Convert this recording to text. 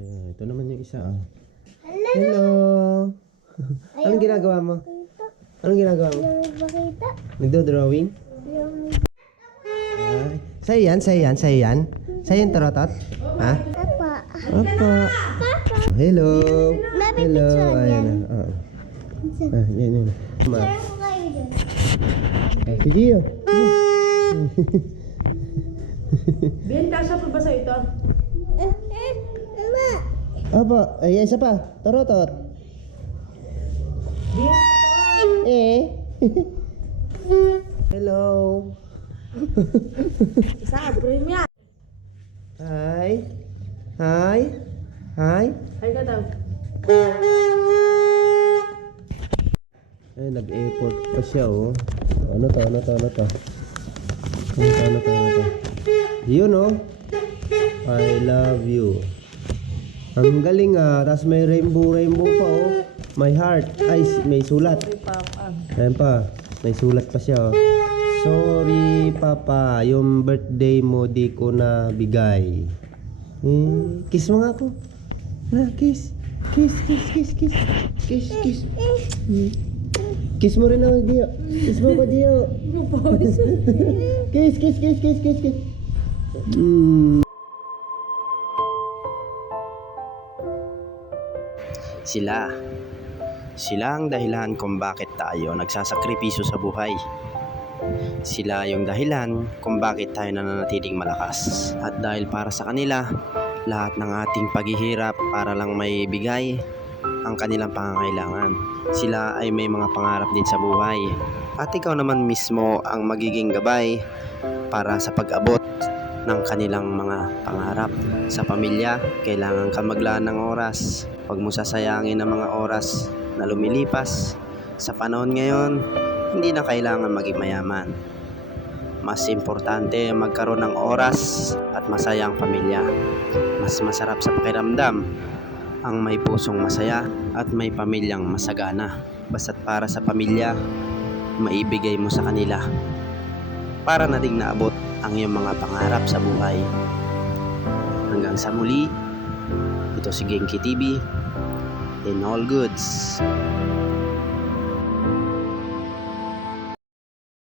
Ito naman yung isa. Hello. Anong ginagawa mo? Anong ginagawa mo? Nagdo-drawing? Sa'yo yan? Sa'yo yan? Sa'yo yan? Sa'yo yung tarotot? Ha? Apa. Hello. Hello. Ayan na. Yan. Si Gio. Ben, kasha pa ba sa ito? Apa. Ay, isa pa. Tarotot. Hello. Isa, premium. Hi. Hi. Hi. Ay ka daw. Ay, nag-effort pa siya, oh. Ano to? Yun, oh. I love you. Ang galing, ah. Tapos may rainbow pa, oh. My heart. Ay, may sulat. Ayan pa. May sulat pa siya, oh. Sorry, Papa. Yung birthday mo di ko na bigay. Kiss mo nga ako. Na, kiss. Kiss. Kiss mo rin ako, Gio. Kiss mo pa, Gio. Kiss. Sila ang dahilan kung bakit tayo nagsasakripisyo sa buhay. Sila yung dahilan kung bakit tayo nananatiling malakas. At dahil para sa kanila, lahat ng ating paghihirap para lang may bigay ang kanilang pangangailangan. Sila ay may mga pangarap din sa buhay. At ikaw naman mismo ang magiging gabay para sa pag-abot ng kanilang mga pangarap. Sa pamilya, kailangan ka maglaan ng oras. Huwag mo sasayangin ang mga oras na lumilipas. Sa panahon ngayon, hindi na kailangan maging mayaman. Mas importante magkaroon ng oras at masayang pamilya. Mas masarap sa pakiramdam ang may pusong masaya at may pamilyang masagana. Basta't para sa pamilya, maibigay mo sa kanila para na ding naabot ang iyong mga pangarap sa buhay. Hanggang sa muli, ito si Genki TV in all goods.